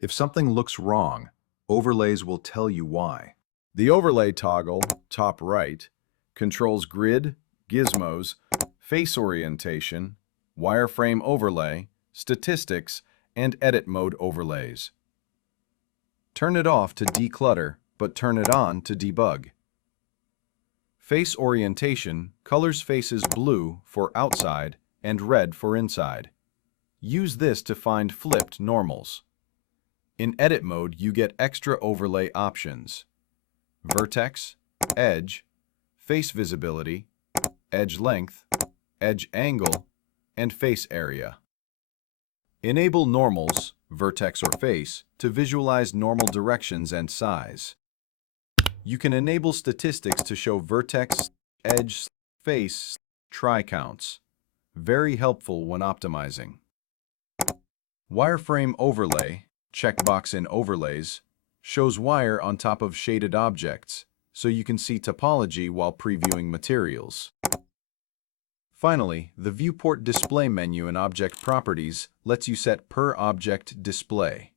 If something looks wrong, overlays will tell you why. The overlay toggle, top right, controls grid, gizmos, face orientation, wireframe overlay, statistics, and edit mode overlays. Turn it off to declutter, but turn it on to debug. Face orientation colors faces blue for outside and red for inside. Use this to find flipped normals. In edit mode, you get extra overlay options: vertex, edge, face visibility, edge length, edge angle, and face area. Enable normals, vertex or face, to visualize normal directions and size. You can enable statistics to show vertex, edge, face, tri-counts. Very helpful when optimizing. Wireframe overlay, checkbox in overlays, shows wire on top of shaded objects, so you can see topology while previewing materials. Finally, the Viewport display menu in Object Properties lets you set per object display,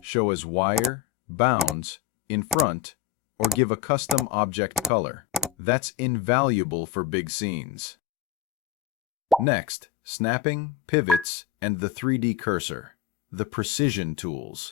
show as wire, bounds, in front, or give a custom object color. That's invaluable for big scenes. Next, snapping, pivots, and the 3D cursor, the precision tools.